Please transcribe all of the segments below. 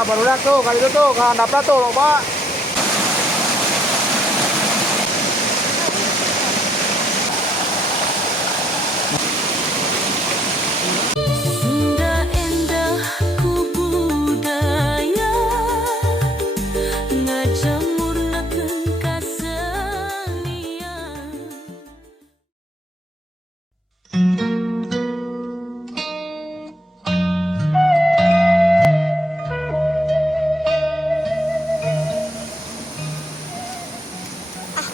barudak tuh kali itu tuh kan dapet tuh loba. Sunda endah ku budaya ngajamurnakeun kasenian.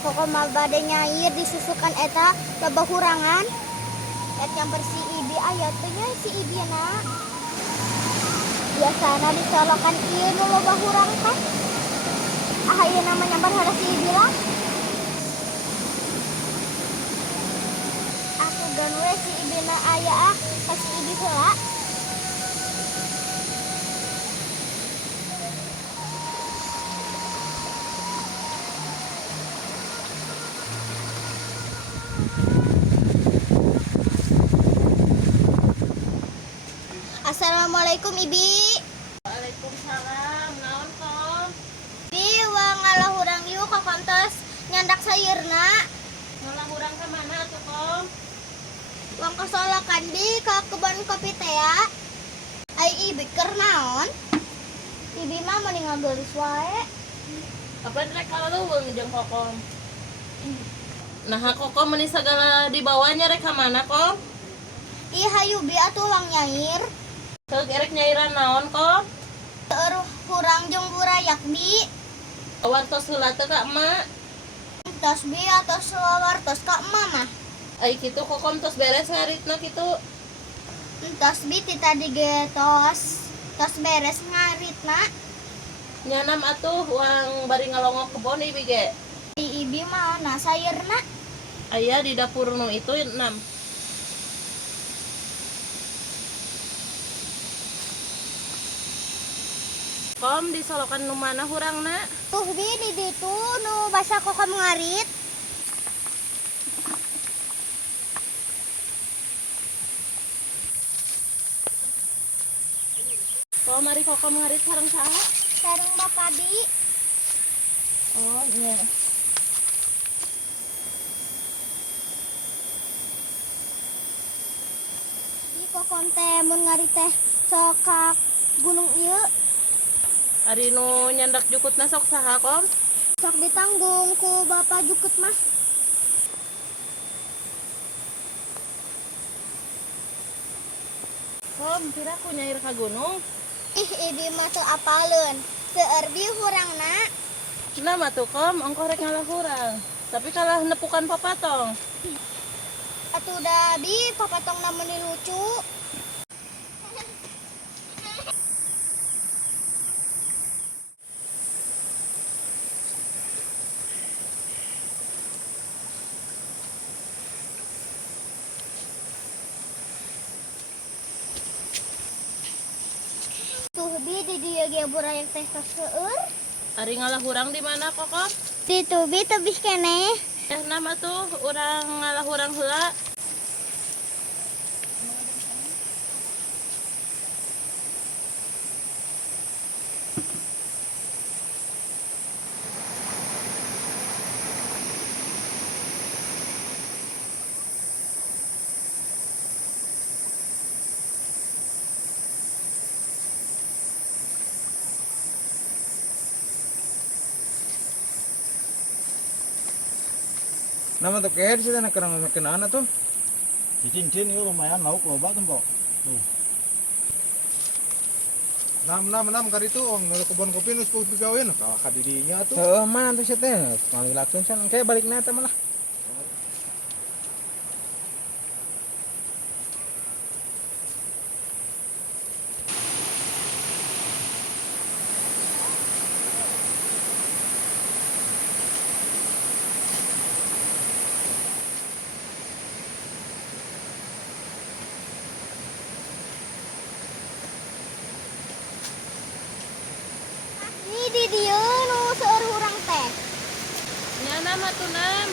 Pokok mal bade nyair disusukan eta babahurangan et yang bersih ibi aya teh nya si ibina biasana disolokan ieu nu loba hurang teh ieu namanya barhara si ibi lah aku gan we si ibina aya ka si ibi heula. Assalamualaikum Ibi. Waalaikumsalam. Naon kom? Ibi wang ngalahurang ieu ka kontes nyandak sayurna. Ngalahurang ke mana atuh kom? Wang kasolokan di ka kebon kopi teh ya. Ai Ibi keur naon? Ibi mah mending ngageulis wae. Apa rek kaleuweung jeung kokom? Nah, kokom meuni sagala dibawanya rek ka mana kom? Ih hayu Bi atuh wang nyair. Teug erek nyairan naon kom? Teu hurang jeung burayak Bi. Wartos heula teu ka emak. Tos Bi atos wartos ka emak mah. Ai kitu kokom tos beres ngaritna kitu. Tos Bi ti tadi ge tos beres ngaritna. Nyanam atuh uang bari ngalongok kebon ibi ge. Ibi mah na sayurna. Aya di dapur nu itu 6. Kom disolokan nu mana hurangna? Tuh Bi di ditu nu basa kokom ngarit. Kom mari kokom ngarit sareng saha? Sareng Bapak Bi. Oh, iya. Ih kokom teh mun ngarit teh sok ka gunung ieu. Ari nu nyandak jukutna sok saha kom? Sok ditanggung ku Bapak Jukut mah. Kom, kira ku nyair ka gunung. Ih Ibi mah teu apaleun. Seueur Bi hurangna. Nama tuh kom, ongko rek ngalah hurang. Tapi kalah nepukan papatong. Atuh da Bi papatongna meuni lucu. Tuh Bi di dieu ge burayak teh seueur. Ari ngalah hurang di mana kokom? Di tuh Bi tebih keneh. Nama tuh urang ngalah hurang heula. Nama tuh kayak sih nak kerang makin anak tuh. Di cincin itu lumayan lauk loba tuh kok. Tuh. Nam kali itu ngelu kebon kopi nus pegawai kawah kadirinya tuh. Mana tuh sih teh? Kali laksung kan kayak balik nata malah. Ini di dieu nu seueur hurang teh. Nyana mah tuh nam.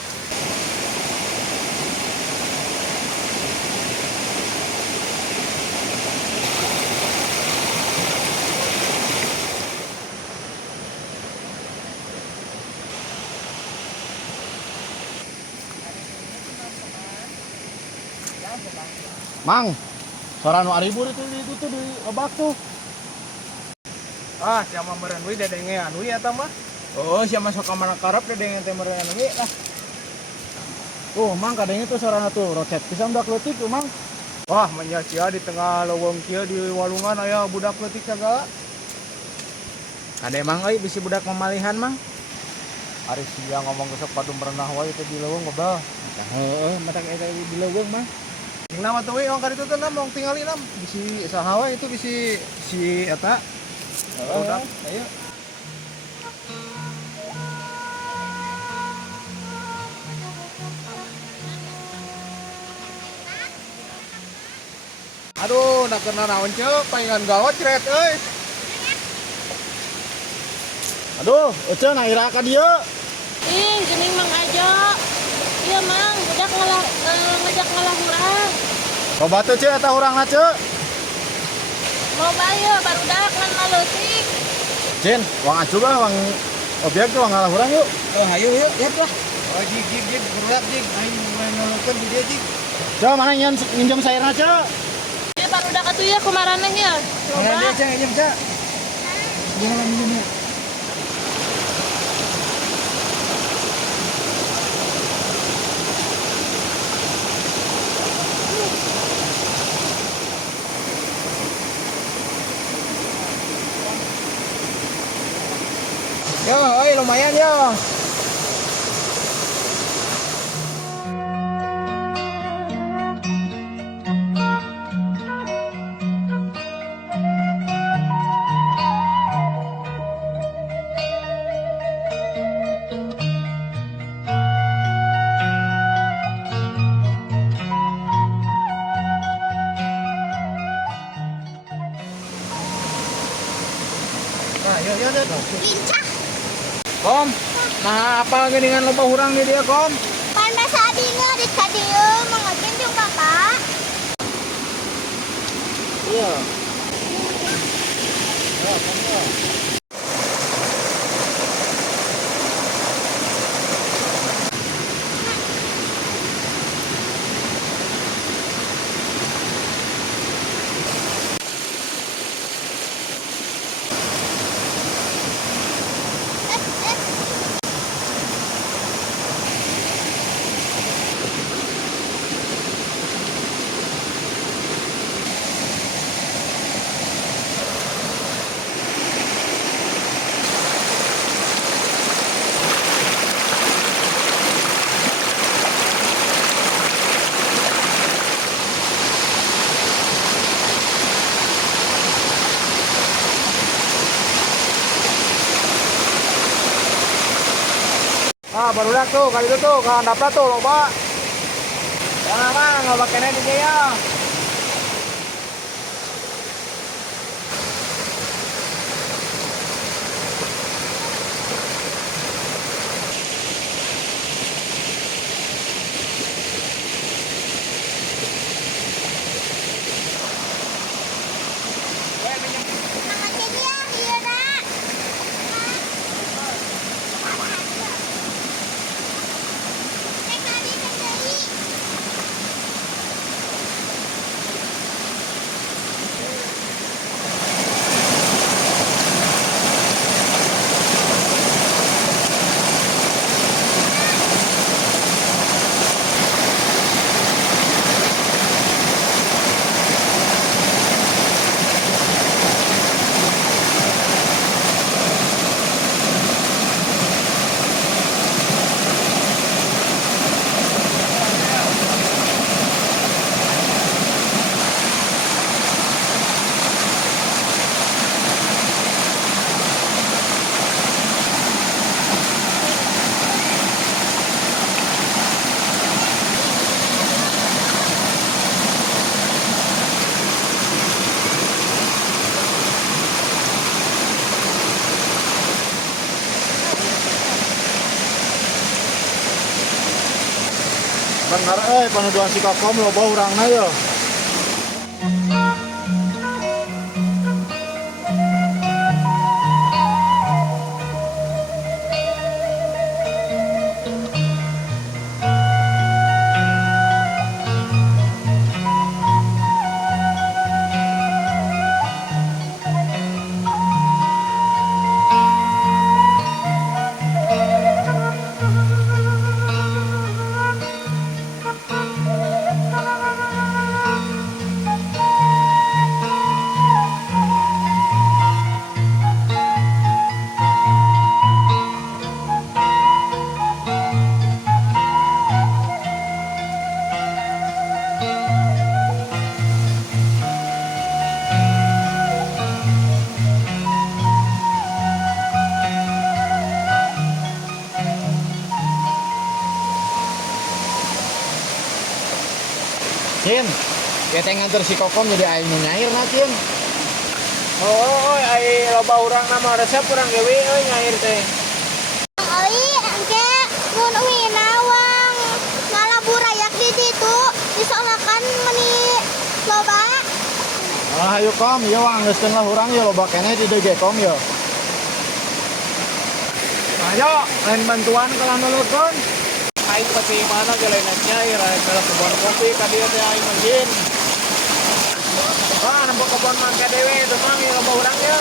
Mang, suara nu aribur itu tuh di obak tuh. Ah, siapa meren we dedengean we eta mah. Oh, siapa sok ka mana karep dedengan teh meureun we lah. Tuh, Mang kadang itu suara tuh roket pisan udah leutik tuh, Mang. Wah, manya cia di tengah lowong kieu di walungan aya budak leutik sagala. Kade mang euy bisi budak mamalihan mang. Ari siang ngomong ke sok padum berenah wae teh di leuweung ngobrol. Heeh, matak eta di leuweung mah. Yang nama tuh we ongkar itu tuh nam ong tingali nam. Bisi saha we itu bisi si eta. Budak. Ayo. Aduh, nak kena naon ceuk, paingan gawat cret euy. Aduh, euceun akhirnya ka dieu. Ih, geuning Mang Ajo. Iya, Mang, budak ngajak ngalah urang. Coba teh ce eta urangna ce. Mau bayo barudak ngan maleutik. Jin, wang acuh bah, wang objek tuh wang ngalah urang yuk. Oh, ayo yuk, lihat lah. Oh, jig, budak jig, aing main nolokeun di dia jig. Ce, mana nginjem sairna ce? Ieu barudak atuh ya kumaraneh ya. Mana dia Coba. cang aja bisa. Gimana minumnya? Yo, oi lumayan yo. Nah, yo. Lincah. Kom, nah apa geuningan loba urang di dia, Kom? Pan basa adina di ka dieu mangajen jeung Bapak. Iya. Ah, barudak tuh, kali itu tuh, ka handapna tuh loba. Jangan mang, loba kene di dia ya. Mangajen ya, ieu da. Cek tadi cek deui. Bener panuduhan si Kokom loba urangna ya. Cin, kita nganter si Kokom jadi aing nu nyair na Cin. Oh, ai loba urang nama resep urang deui nyair teh. Oli, engke mun uwi nawang ngalaburayak di ditu disolakan meni loba. Ah, ayo Kom, ieu anggeuskeun lah urang ya loba keneh di DG Kom ya. Ayo, lain bantuan kalau nulutkeun. Aing pasti mana ge lain nyair aya ke kebon kopi ka dieu teh aing majin. Ah, nempo kebon mangga dewe teu mah ieu loba urang ya.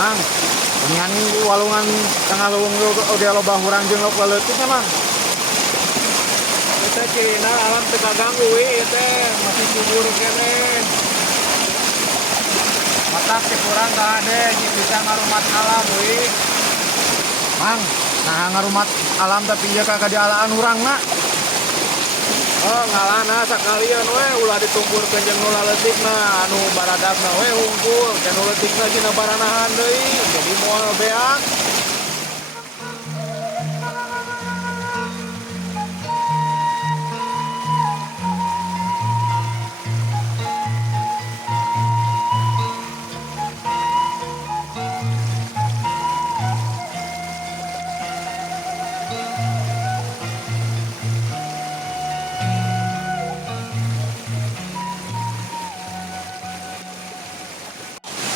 Mang, dengan walungan tengah leuweung udah loba urang jeung loba leutik Mang. Kita cirina alam teu kaganggu we ieu teh masih subur kene. Matak ti kurang ka ade bisa ngarumat alam we. Mang, nah ngarumat alam tapi ieu kagak dialaan urangna. Oh, ngalana sakalian we ulah ditumpurkeun jeung nu laletikna anu baradagna we hungkul, can nu leutikna cenah baranahan deui jadi moal beak.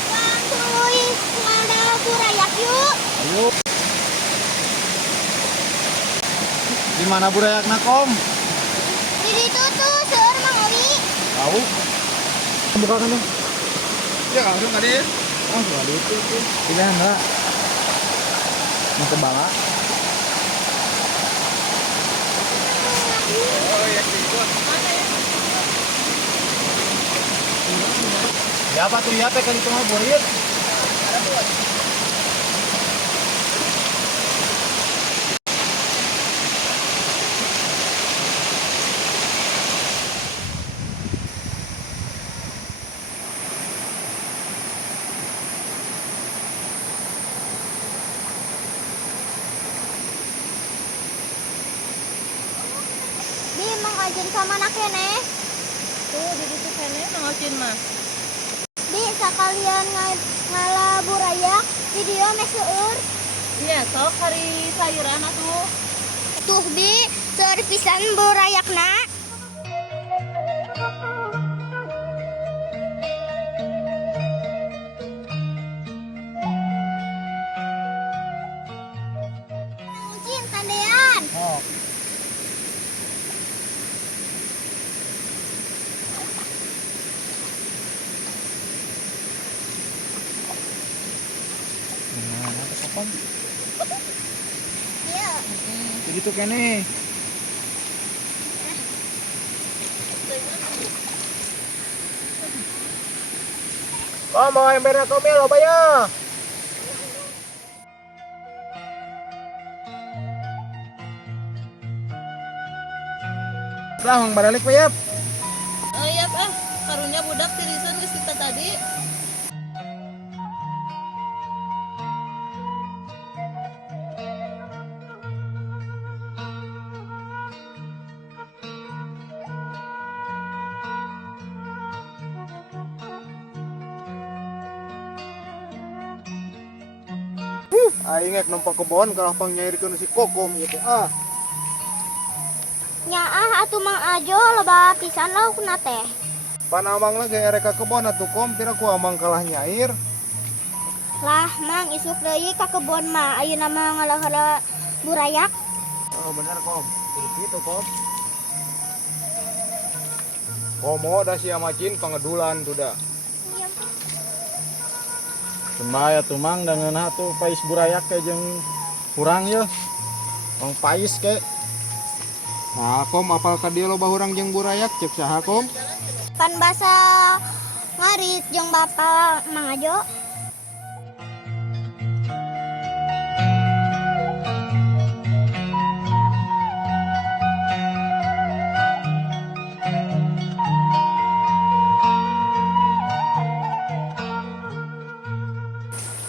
Bantuy ngalaburayak yuk. Ayo. Di mana budayakna Kom? Di ditu tuh seueur Mang Oli. Tahu? Buka kan dong. Ya langsung ka dieu. Oh, ada itu. Pilih enggak? Mau ke bala? Oh ya gitu. Ya apa tuh ya teh kan itu mah burit. Di Mang Ajin sama anak kene. Tuh di situ kene Mang Ocin mah. Di sakalian ngalaburayak di dieu meh seueur. Iya, sok hari sayuran atuh. Tuh Bi, seueur pisan burayakna. Jin tandean. Oh. Nah, ada Kokom. Iya. Begitu kene. Oh, mau embernya komil loba ya. Lah, Mang balik we ya. Iya, karunya budak tirisan geus kita tadi. Aing ngek nempo kebon kalah pangnyairkeun si Kokom ieu teh. Ah, Nyaah atuh Mang Ajo loba pisan laukna teh. pan amang lagi erek ka kebon atuh Kom, pira ku amang kalah nyair. Lah Mang isuk deui ka kebon mah ayeuna mah ngalahala burayak. Oh, bener Kom. Kudu kitu Kom. Komo da si Amacin pangedulan tuh da. Cuma ya tuh Mang dengan hatu pais burayak ke jeung kurang ya. Wong pais ke. Nah, Kom apal ka dieu loba urang jeung burayak cek saha Kom? Pan basa ngarit jeung Bapak Mang Ajo.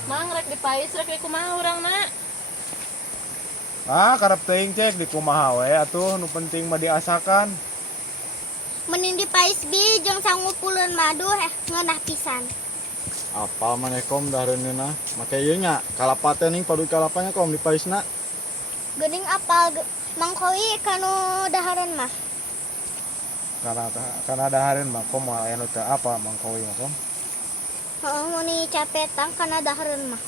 Mang rek pais rek kumaha urang na. Karep teuing cek di kumaha we atuh nu penting mah diasakan. Mending di pais bi jeung sangupuleun madu ngeunah pisan. Apa maneh kom dahareunna make ieu nya kalapa teh ning paduy kalapanya kom di paisna. Geuning apal mangkoi kanu dahareun mah. Karena dahareun mah kom aya nu teu apa mangkowi mah kom. Heeh, mun capetang kana dahareun mah.